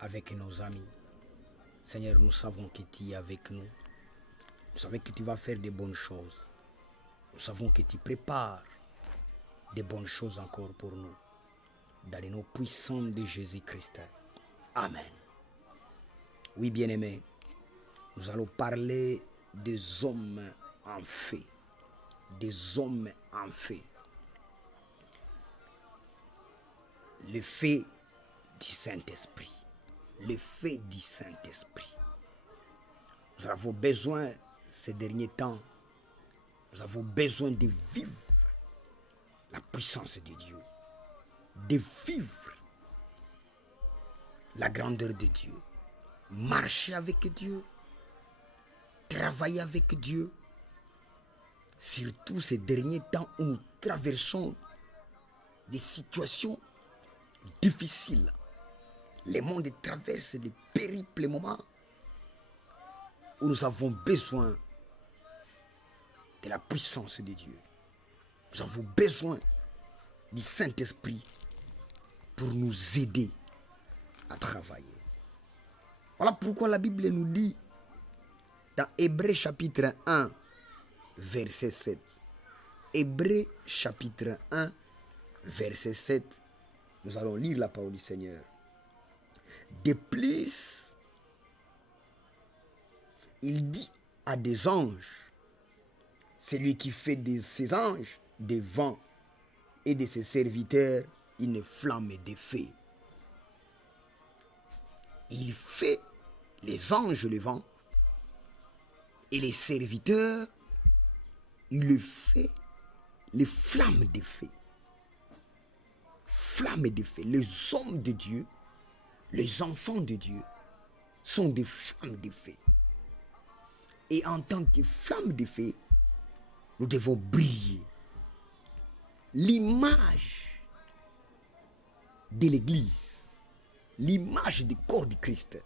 avec nos amis. Seigneur, nous savons que tu es avec nous. Nous savons que tu vas faire de bonnes choses. Nous savons que tu prépares de bonnes choses encore pour nous. Dans le nom puissant de Jésus-Christ. Amen. Oui, bien-aimés, nous allons parler des hommes en fait. Des hommes en fait. Le fait du Saint-Esprit. Le fait du Saint-Esprit. Nous avons besoin, ces derniers temps, nous avons besoin de vivre la puissance de Dieu. De vivre la grandeur de Dieu. Marcher avec Dieu. Travailler avec Dieu. Surtout ces derniers temps où nous traversons des situations difficiles. Le monde traverse des périples moments où nous avons besoin de la puissance de Dieu. Nous avons besoin du Saint-Esprit pour nous aider à travailler. Voilà pourquoi la Bible nous dit dans Hébreux chapitre 1, verset 7. Hébreux chapitre 1, verset 7. Nous allons lire la parole du Seigneur. De plus, il dit à des anges, celui qui fait de ses anges des vents et de ses serviteurs une flamme de feu. Il fait les anges le vent et les serviteurs, il le fait les flammes de feu. Flammes de feu. Les hommes de Dieu, les enfants de Dieu sont des flammes de feu. Et en tant que flammes de feu, nous devons briller. L'image de l'Église, l'image du corps du Christ,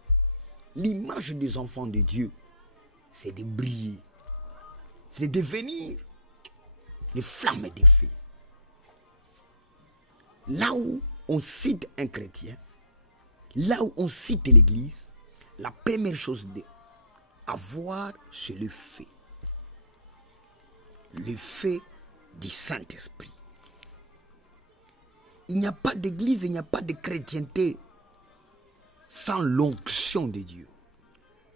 l'image des enfants de Dieu, c'est de briller. C'est de devenir les flammes de feu. Là où on cite un chrétien, là où on cite l'Église, la première chose à voir, c'est le feu. Le feu du Saint-Esprit. Il n'y a pas d'église, il n'y a pas de chrétienté sans l'onction de Dieu,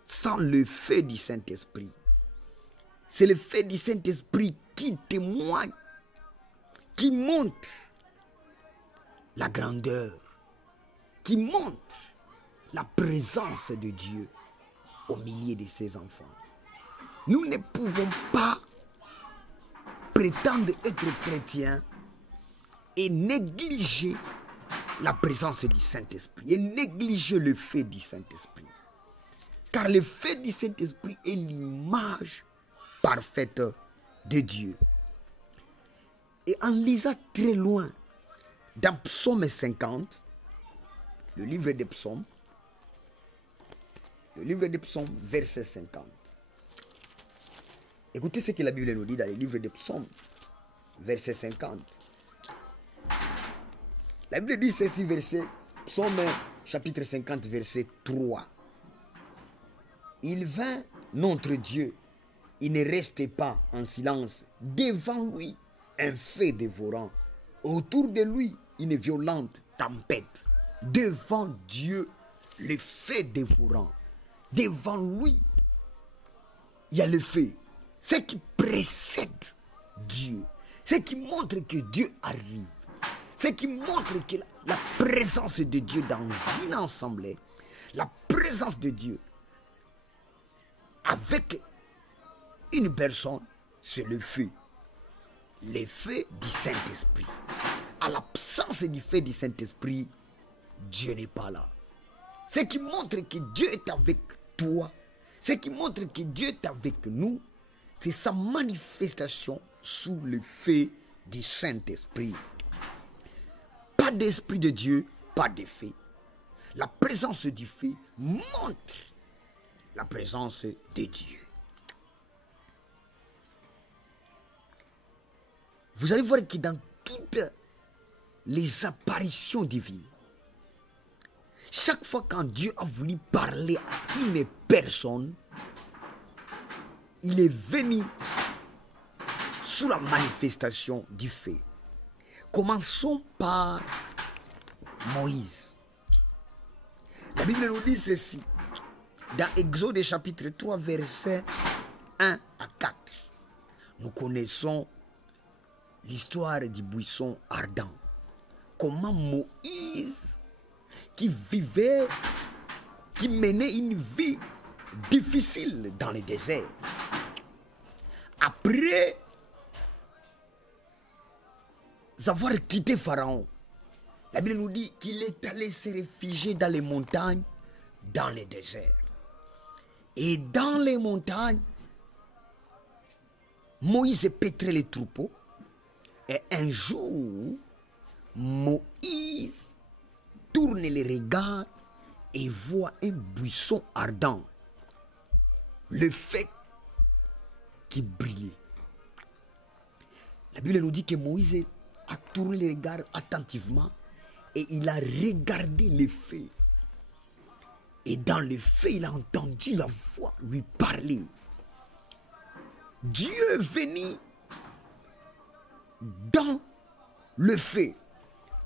sans le feu du Saint-Esprit. C'est le feu du Saint-Esprit qui témoigne, qui montre la grandeur, qui montre la présence de Dieu au milieu de ses enfants. Nous ne pouvons pas prétendre être chrétiens et négliger la présence du Saint-Esprit et négliger le feu du Saint-Esprit. Car le feu du Saint-Esprit est l'image parfaite de Dieu. Et en lisant très loin dans Psaume 50, le livre des psaumes, verset 50. Écoutez ce que la Bible nous dit dans le livre des psaumes, verset 50. La Bible dit ceci, psaume chapitre 50, verset 3. Il vint notre Dieu, il ne restait pas en silence. Devant lui, un feu dévorant. Autour de lui, une violente tempête. Devant Dieu, le feu dévorant. Devant lui, il y a le feu. Ce qui précède Dieu. Ce qui montre que Dieu arrive. Ce qui montre que la présence de Dieu dans une assemblée, la présence de Dieu avec une personne, c'est le feu. Le feu du Saint-Esprit. À l'absence du feu du Saint-Esprit, Dieu n'est pas là. Ce qui montre que Dieu est avec toi, ce qui montre que Dieu est avec nous, c'est sa manifestation sous le feu du Saint-Esprit. Pas d'esprit de Dieu, pas de feu. La présence du feu montre la présence de Dieu. Vous allez voir que dans toutes les apparitions divines, Chaque fois quand Dieu a voulu parler à une personne, il est venu sous la manifestation du fait. Commençons par Moïse. La Bible nous dit ceci. Dans Exode chapitre 3, versets 1 à 4. Nous connaissons l'histoire du buisson ardent. Comment Moïse, qui menait une vie difficile dans le désert, après avoir quitté Pharaon, la Bible nous dit qu'il est allé se réfugier dans les montagnes, dans le désert. Et dans les montagnes, Moïse pétrait les troupeaux. Et un jour, Moïse tourne les regards et voit un buisson ardent. Le feu qui brillait. La Bible nous dit que Moïse a tourné les regards attentivement et il a regardé le feu. Et dans le feu, il a entendu la voix lui parler. Dieu est venu dans le feu.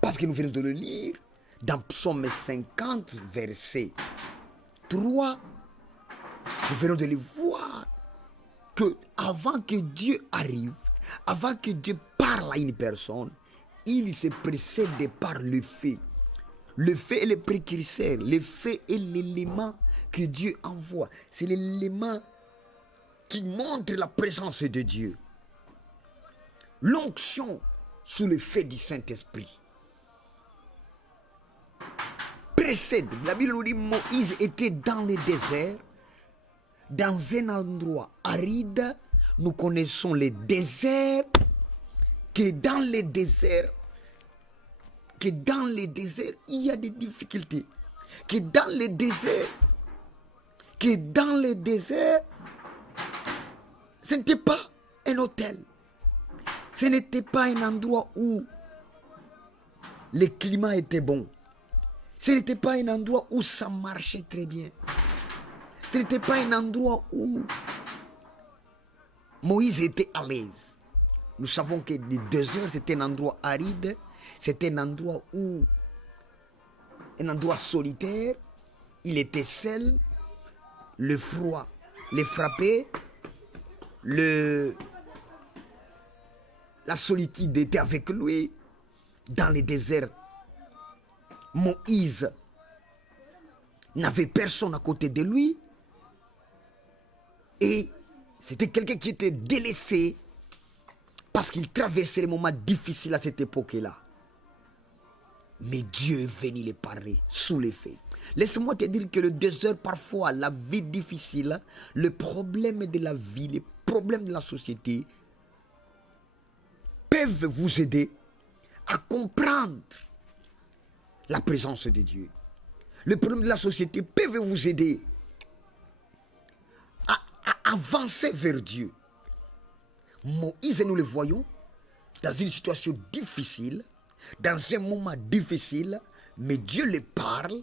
Parce que nous venons de le lire dans Psaume 50, verset 3. Nous venons de le voir que avant que Dieu arrive, avant que Dieu parle à une personne, il se précède par le feu. Le feu est le précurseur. Le feu est l'élément que Dieu envoie. C'est l'élément qui montre la présence de Dieu. L'onction sous le feu du Saint-Esprit précède. La Bible nous dit Moïse était dans le désert, dans un endroit aride. Nous connaissons les déserts, que dans les déserts, il y a des difficultés. Que dans les déserts, ce n'était pas un hôtel. Ce n'était pas un endroit où le climat était bon. Ce n'était pas un endroit où ça marchait très bien. Ce n'était pas un endroit où Moïse était à l'aise. Nous savons que les déserts, c'était un endroit aride. C'était un endroit solitaire. Il était seul. Le froid les frappait. La solitude était avec lui. Dans les déserts, Moïse n'avait personne à côté de lui. Et c'était quelqu'un qui était délaissé parce qu'il traversait les moments difficiles à cette époque-là. Mais Dieu est venu les parler sous les faits. Laisse-moi te dire que le désert, parfois, la vie difficile, le problème de la vie, les problèmes de la société peuvent vous aider à comprendre la présence de Dieu. Les problèmes de la société peuvent vous aider à avancer vers Dieu. Moïse, nous le voyons, dans une situation difficile, dans un moment difficile, mais Dieu le parle.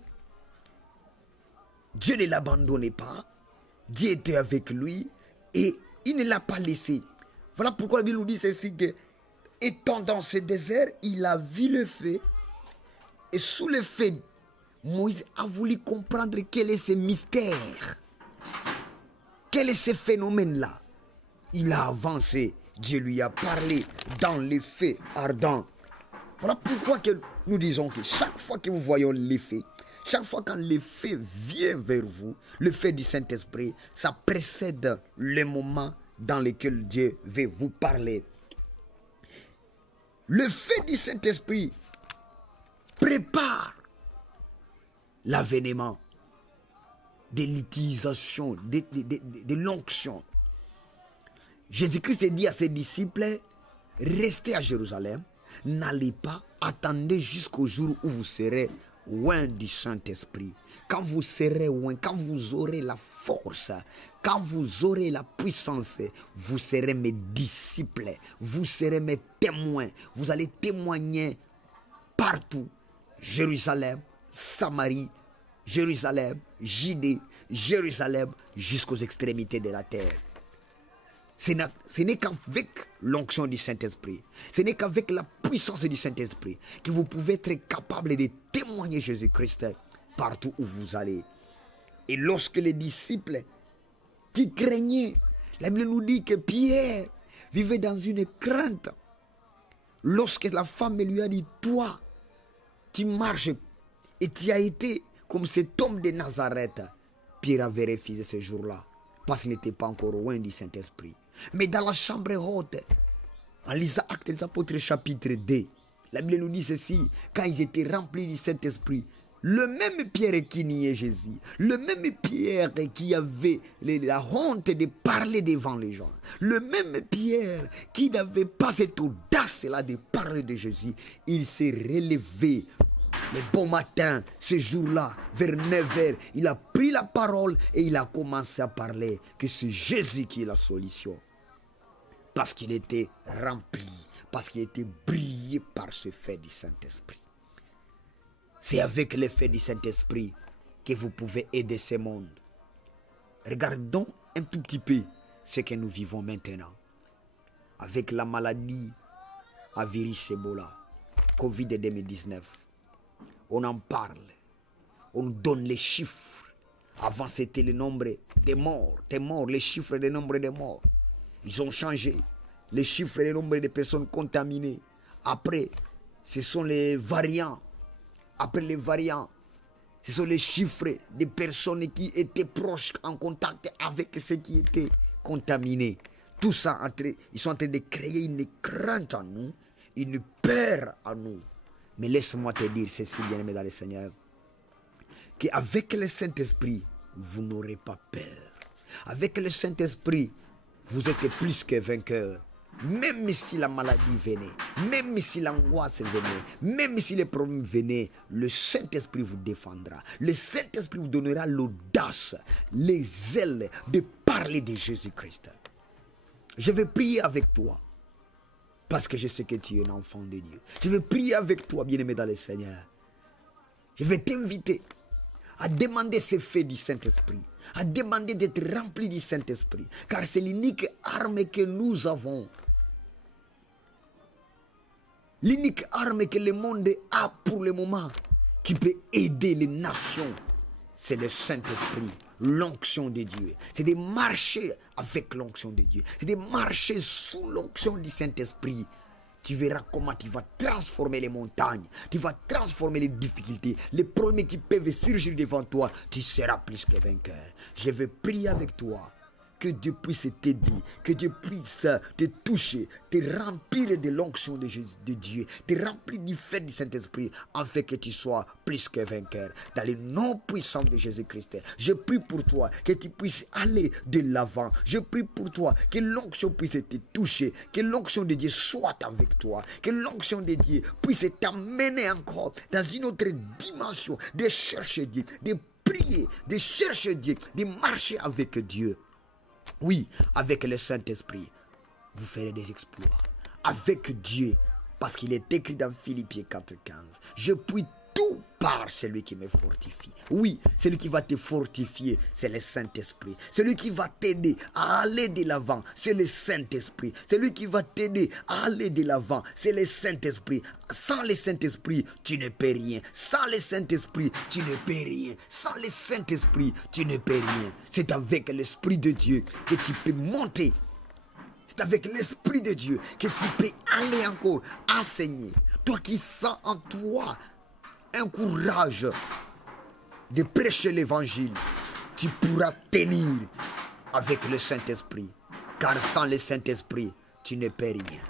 Dieu ne l'abandonnait pas. Dieu était avec lui et il ne l'a pas laissé. Voilà pourquoi la Bible nous dit ceci, que étant dans ce désert, il a vu le feu. Et sous le feu, Moïse a voulu comprendre quel est ce mystère. Quel est ce phénomène-là. Il a avancé. Dieu lui a parlé dans les feux ardents. Voilà pourquoi que nous disons que chaque fois que vous voyez les feux, chaque fois quand le feu vient vers vous, le feu du Saint-Esprit, ça précède le moment dans lequel Dieu veut vous parler. Le feu du Saint-Esprit prépare l'avènement de l'utilisation, de l'onction. Jésus-Christ dit à ses disciples, restez à Jérusalem, n'allez pas, attendez jusqu'au jour où vous serez loin du Saint-Esprit. Quand vous serez loin, quand vous aurez la force, quand vous aurez la puissance, vous serez mes disciples, vous serez mes témoins, vous allez témoigner partout, Jérusalem, Samarie, Jérusalem, Judée, Jérusalem, jusqu'aux extrémités de la terre. Ce n'est qu'avec l'onction du Saint-Esprit, ce n'est qu'avec la puissance du Saint-Esprit que vous pouvez être capable de témoigner Jésus-Christ partout où vous allez. Et lorsque les disciples qui craignaient, la Bible nous dit que Pierre vivait dans une crainte. Lorsque la femme lui a dit, toi, tu marches et tu as été comme cet homme de Nazareth, Pierre avait refusé ce jour-là parce qu'il n'était pas encore loin du Saint-Esprit. Mais dans la chambre haute, en lisant Actes des Apôtres chapitre 2, la Bible nous dit ceci, quand ils étaient remplis du Saint-Esprit, le même Pierre qui niait Jésus, le même Pierre qui avait la honte de parler devant les gens, le même Pierre qui n'avait pas cette audace-là de parler de Jésus, il s'est relevé. Le bon matin, ce jour-là, vers 9h, il a pris la parole et il a commencé à parler que c'est Jésus qui est la solution. Parce qu'il était rempli, parce qu'il était brillé par ce fait du Saint-Esprit. C'est avec l'effet du Saint-Esprit que vous pouvez aider ce monde. Regardons un tout petit peu ce que nous vivons maintenant. Avec la maladie à virus Ebola, Covid-19. On en parle, on donne les chiffres. Avant, c'était le nombre de morts, les chiffres du nombre de morts. Ils ont changé. Les chiffres et le nombre de personnes contaminées. Après, ce sont les variants. Après les variants, ce sont les chiffres des personnes qui étaient proches en contact avec ceux qui étaient contaminés. Tout ça, ils sont en train de créer une crainte en nous, une peur en nous. Mais laisse-moi te dire ceci, bien-aimé dans le Seigneur, qu'avec le Saint-Esprit, vous n'aurez pas peur. Avec le Saint-Esprit, vous êtes plus que vainqueurs. Même si la maladie venait, même si l'angoisse venait, même si les problèmes venaient, le Saint-Esprit vous défendra. Le Saint-Esprit vous donnera l'audace, les ailes de parler de Jésus-Christ. Je vais prier avec toi. Parce que je sais que tu es un enfant de Dieu. Je vais prier avec toi, bien-aimé dans le Seigneur. Je vais t'inviter à demander ce fait du Saint-Esprit. À demander d'être rempli du Saint-Esprit. Car c'est l'unique arme que nous avons. L'unique arme que le monde a pour le moment. Qui peut aider les nations. C'est le Saint-Esprit. L'onction de Dieu. C'est de marcher avec l'onction de Dieu. C'est de marcher sous l'onction du Saint-Esprit. Tu verras comment tu vas transformer les montagnes. Tu vas transformer les difficultés. Les problèmes qui peuvent surgir devant toi. Tu seras plus que vainqueur. Je vais prier avec toi. Que Dieu puisse t'aider, que Dieu puisse te toucher, te remplir de l'onction de Dieu, te remplir du fait du Saint-Esprit, afin que tu sois plus que vainqueur. Dans le nom puissant de Jésus-Christ, je prie pour toi que tu puisses aller de l'avant. Je prie pour toi que l'onction puisse te toucher, que l'onction de Dieu soit avec toi, que l'onction de Dieu puisse t'amener encore dans une autre dimension de chercher Dieu, de prier, de chercher Dieu, de marcher avec Dieu. Oui, avec le Saint-Esprit, vous ferez des exploits. Avec Dieu, parce qu'il est écrit dans Philippiens 4,15. Je puis tout par celui qui me fortifie. Oui, celui qui va te fortifier, c'est le Saint-Esprit. Celui qui va t'aider à aller de l'avant, c'est le Saint-Esprit. Celui qui va t'aider à aller de l'avant, c'est le Saint-Esprit. Sans le Saint-Esprit, tu ne peux rien. Sans le Saint-Esprit, tu ne peux rien. Sans le Saint-Esprit, tu ne peux rien. C'est avec l'Esprit de Dieu que tu peux monter. C'est avec l'Esprit de Dieu que tu peux aller encore enseigner. Toi qui sens en toi un courage de prêcher l'évangile, tu pourras tenir avec le Saint-Esprit. Car sans le Saint-Esprit, tu ne peux rien.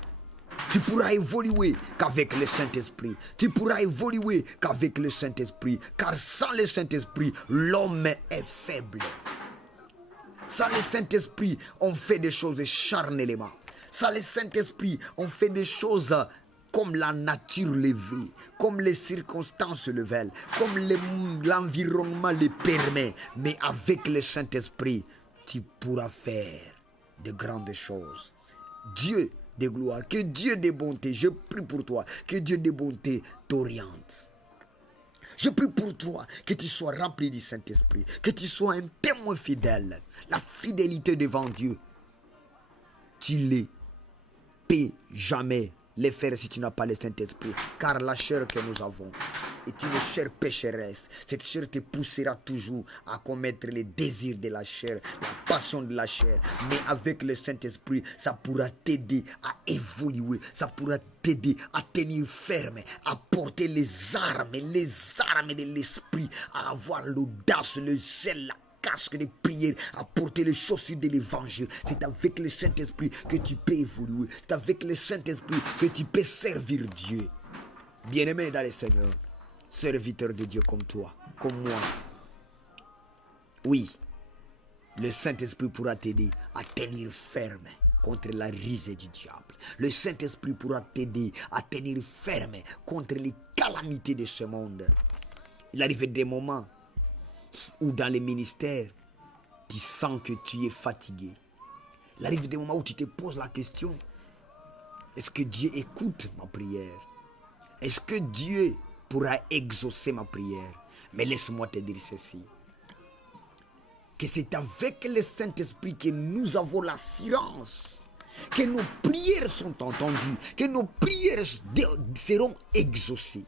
Tu pourras évoluer qu'avec le Saint-Esprit. Tu pourras évoluer qu'avec le Saint-Esprit. Car sans le Saint-Esprit, l'homme est faible. Sans le Saint-Esprit, on fait des choses charnellement. Sans le Saint-Esprit, on fait des choses comme la nature le veut, comme les circonstances le veulent, comme l'environnement le permet. Mais avec le Saint-Esprit, tu pourras faire de grandes choses. Dieu de gloire, que Dieu de bonté, je prie pour toi, que Dieu de bonté t'oriente. Je prie pour toi que tu sois rempli du Saint-Esprit, que tu sois un témoin fidèle. La fidélité devant Dieu, tu ne peux jamais les faire si tu n'as pas le Saint-Esprit. Car la chair que nous avons est une chair pécheresse. Cette chair te poussera toujours à commettre les désirs de la chair, la passion de la chair. Mais avec le Saint-Esprit, ça pourra t'aider à évoluer. Ça pourra t'aider à tenir ferme, à porter les armes de l'Esprit, à avoir l'audace, le zèle, la casque de prière, à porter les chaussures de l'évangile. C'est avec le Saint-Esprit que tu peux évoluer. C'est avec le Saint-Esprit que tu peux servir Dieu. Bien-aimé dans le Seigneur, serviteur de Dieu comme toi, comme moi. Oui, le Saint-Esprit pourra t'aider à tenir ferme contre la risée du diable. Le Saint-Esprit pourra t'aider à tenir ferme contre les calamités de ce monde. Il arrive des moments où dans les ministères, tu sens que tu es fatigué. Il arrive des moments où tu te poses la question, est-ce que Dieu écoute ma prière? Est-ce que Dieu pourra exaucer ma prière? Mais laisse-moi te dire ceci, que c'est avec le Saint-Esprit que nous avons l'assurance que nos prières sont entendues, que nos prières seront exaucées.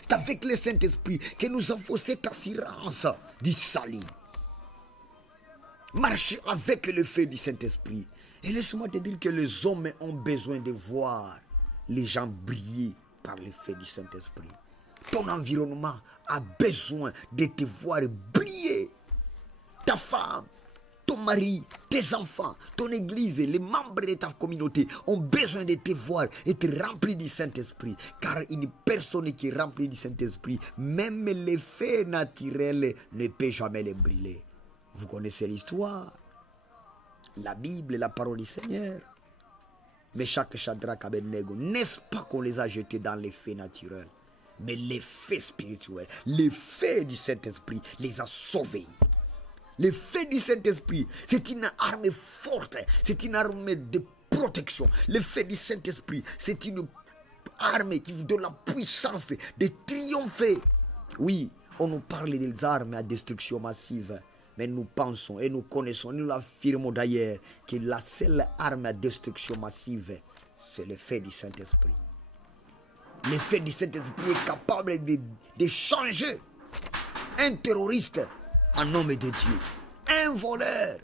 C'est avec le Saint-Esprit que nous avons cette assurance du salut. Marche avec le feu du Saint-Esprit. Et laisse-moi te dire que les hommes ont besoin de voir les gens briller par le feu du Saint-Esprit. Ton environnement a besoin de te voir briller. Ta femme, ton mari, tes enfants, ton église, les membres de ta communauté ont besoin de te voir être remplis du Saint-Esprit. Car une personne qui est remplie du Saint-Esprit, même les faits naturels ne peut jamais les brûler. Vous connaissez l'histoire, la Bible, la parole du Seigneur. Mais chaque Shadrach, Abednego, n'est-ce pas qu'on les a jetés dans les faits naturels? Mais les faits spirituels, les faits du Saint-Esprit les a sauvés. Le feu du Saint-Esprit, c'est une arme forte, c'est une arme de protection. Le feu du Saint-Esprit, c'est une arme qui vous donne la puissance de triompher. Oui, on nous parle des armes à destruction massive, mais nous pensons et nous connaissons, nous l'affirmons d'ailleurs, que la seule arme à destruction massive, c'est le feu du Saint-Esprit. Le feu du Saint-Esprit est capable de changer un terroriste en homme de Dieu, un voleur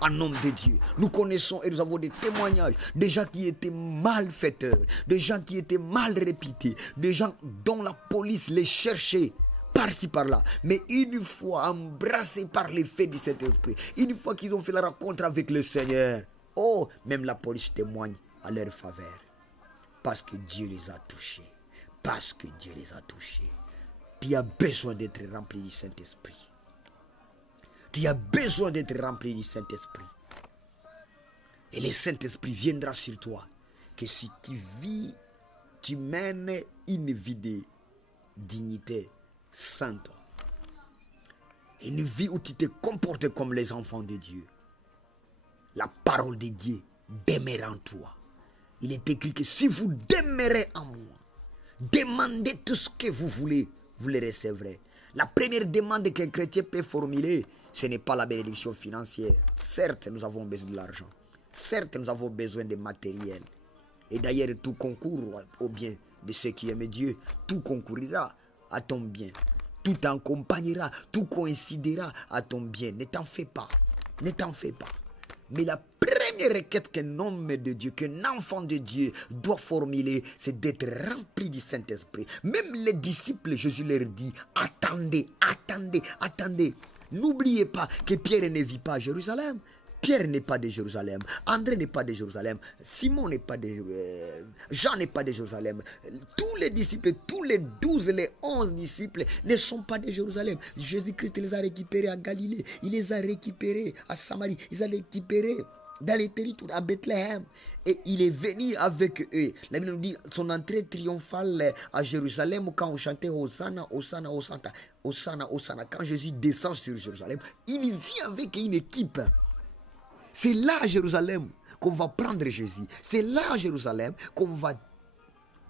en homme de Dieu. Nous connaissons et nous avons des témoignages de gens qui étaient malfaiteurs, de gens qui étaient mal réputés, de gens dont la police les cherchait par-ci par-là. Mais une fois embrassés par l'effet du Saint-Esprit, une fois qu'ils ont fait la rencontre avec le Seigneur, oh, même la police témoigne à leur faveur. Parce que Dieu les a touchés. Parce que Dieu les a touchés. Tu as besoin d'être rempli du Saint-Esprit. Tu as besoin d'être rempli du Saint-Esprit. Et le Saint-Esprit viendra sur toi. Que si tu vis, tu mènes une vie de dignité sainte. Une vie où tu te comportes comme les enfants de Dieu. La parole de Dieu demeure en toi. Il est écrit que si vous demeurez en moi, demandez tout ce que vous voulez, vous le recevrez. La première demande qu'un chrétien peut formuler, ce n'est pas la bénédiction financière. Certes, nous avons besoin de l'argent. Certes, nous avons besoin de matériel. Et d'ailleurs, tout concourt au bien de ceux qui aiment Dieu. Tout concourira à ton bien. Tout accompagnera, tout coïncidera à ton bien. Ne t'en fais pas. Ne t'en fais pas. Mais la première requête qu'un homme de Dieu, qu'un enfant de Dieu doit formuler, c'est d'être rempli du Saint-Esprit. Même les disciples, Jésus leur dit, attendez, attendez, attendez. N'oubliez pas que Pierre ne vit pas à Jérusalem. Pierre n'est pas de Jérusalem. André n'est pas de Jérusalem. Simon n'est pas de... Jean n'est pas de Jérusalem. Tous les disciples, tous les 12, les 11 disciples ne sont pas de Jérusalem. Jésus-Christ les a récupérés à Galilée. Il les a récupérés à Samarie. Il les a récupérés dans les territoires, à Bethléem. Et il est venu avec eux. La Bible nous dit son entrée triomphale à Jérusalem quand on chantait Hosanna, Hosanna, Hosanna, Hosanna, Hosanna. Quand Jésus descend sur Jérusalem, il vient avec une équipe. C'est là à Jérusalem qu'on va prendre Jésus. C'est là à Jérusalem qu'on va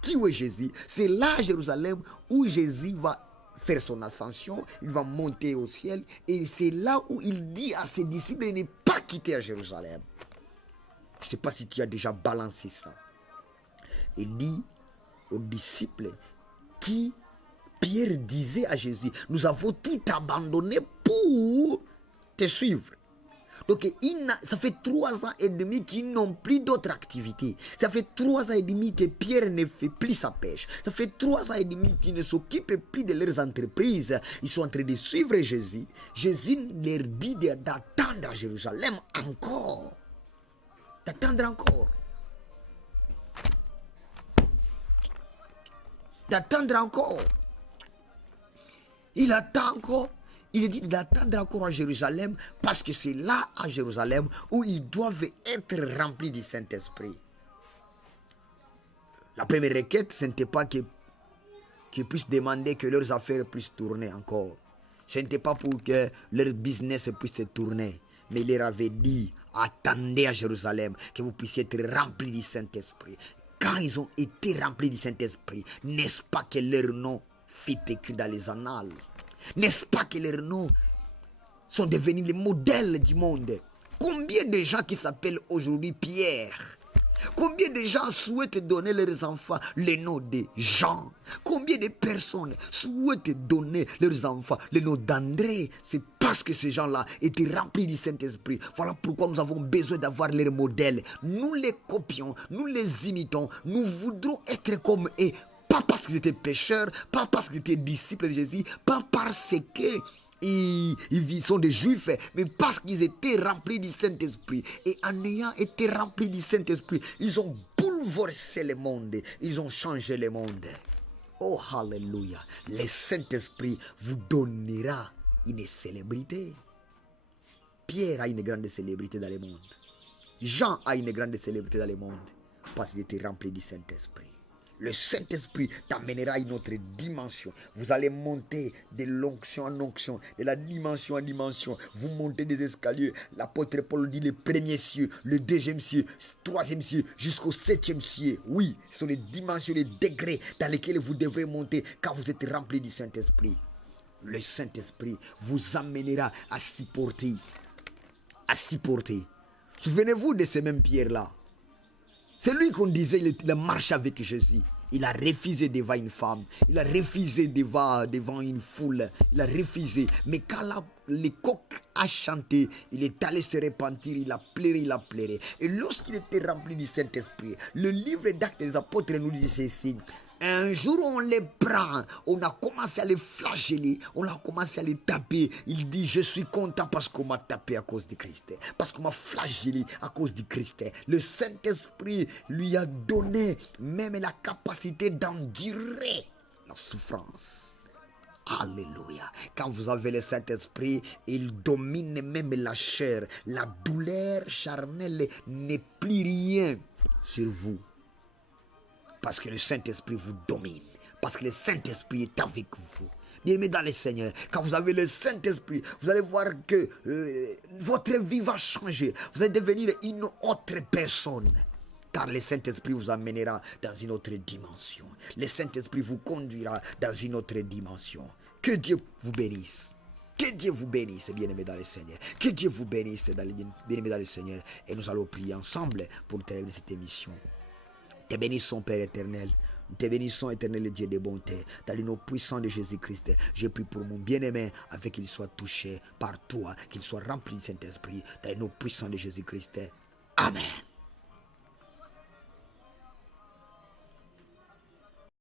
tuer Jésus. C'est là à Jérusalem où Jésus va faire son ascension, il va monter au ciel. Et c'est là où il dit à ses disciples de ne pas quitter à Jérusalem. Je ne sais pas si tu as déjà balancé ça. Il dit aux disciples qui, Pierre disait à Jésus, nous avons tout abandonné pour te suivre. Donc, ça fait 3 ans et demi qu'ils n'ont plus d'autres activités. Ça fait 3 ans et demi que Pierre ne fait plus sa pêche. Ça fait 3 ans et demi qu'ils ne s'occupent plus de leurs entreprises. Ils sont en train de suivre Jésus. Jésus leur dit d'attendre à Jérusalem encore. D'attendre encore. D'attendre encore. Il attend encore. Il dit d'attendre encore à Jérusalem parce que c'est là à Jérusalem où ils doivent être remplis du Saint-Esprit. La première requête, ce n'était pas qu'ils puissent demander que leurs affaires puissent tourner encore. Ce n'était pas pour que leur business puisse tourner. Mais il leur avait dit, attendez à Jérusalem que vous puissiez être remplis du Saint-Esprit. Quand ils ont été remplis du Saint-Esprit, n'est-ce pas que leur nom fit écrit dans les annales? N'est-ce pas que leurs noms sont devenus les modèles du monde? Combien de gens qui s'appellent aujourd'hui Pierre? Combien de gens souhaitent donner leurs enfants le nom de Jean? Combien de personnes souhaitent donner leurs enfants le nom d'André? C'est parce que ces gens-là étaient remplis du Saint-Esprit. Voilà pourquoi nous avons besoin d'avoir leurs modèles. Nous les copions, nous les imitons, nous voudrons être comme eux. Pas parce qu'ils étaient pécheurs, pas parce qu'ils étaient disciples de Jésus, pas parce qu'ils sont des juifs, mais parce qu'ils étaient remplis du Saint-Esprit. Et en ayant été remplis du Saint-Esprit, ils ont bouleversé le monde, ils ont changé le monde. Oh, alléluia. Le Saint-Esprit vous donnera une célébrité. Pierre a une grande célébrité dans le monde. Jean a une grande célébrité dans le monde parce qu'il était rempli du Saint-Esprit. Le Saint-Esprit t'amènera à une autre dimension. Vous allez monter de l'onction en onction, de la dimension en dimension. Vous montez des escaliers. L'apôtre Paul dit le premier cieux, le deuxième cieux, le troisième cieux, jusqu'au 7e cieux. Oui, ce sont les dimensions, les degrés dans lesquels vous devrez monter quand vous êtes rempli du Saint-Esprit. Le Saint-Esprit vous amènera à s'y porter. À s'y porter. Souvenez-vous de ces mêmes pierres-là. C'est lui qu'on disait, il a marché avec Jésus. Il a refusé devant une femme. Il a refusé devant une foule. Il a refusé. Mais quand le coq a chanté, il est allé se repentir. Il a pleuré. Et lorsqu'il était rempli du Saint-Esprit, le livre d'Actes des Apôtres nous dit ceci. Un jour, on les prend, on a commencé à les flageller, on a commencé à les taper. Il dit, je suis content parce qu'on m'a tapé à cause du Christ, parce qu'on m'a flagellé à cause du Christ. Le Saint-Esprit lui a donné même la capacité d'endurer la souffrance. Alléluia. Quand vous avez le Saint-Esprit, il domine même la chair. La douleur charnelle n'est plus rien sur vous. Parce que le Saint-Esprit vous domine. Parce que le Saint-Esprit est avec vous. Bien-aimés dans le Seigneur, quand vous avez le Saint-Esprit, vous allez voir que votre vie va changer. Vous allez devenir une autre personne. Car le Saint-Esprit vous amènera dans une autre dimension. Le Saint-Esprit vous conduira dans une autre dimension. Que Dieu vous bénisse. Que Dieu vous bénisse, bien-aimés dans le Seigneur. Que Dieu vous bénisse, bien-aimés dans le Seigneur. Et nous allons prier ensemble pour terminer cette émission. Te bénissons, Père éternel. Te bénissons, éternel Dieu de bonté. Dans le nom puissant de Jésus-Christ, je prie pour mon bien-aimé, afin qu'il soit touché par toi, qu'il soit rempli du Saint-Esprit. Dans le nom puissant de Jésus-Christ. Amen.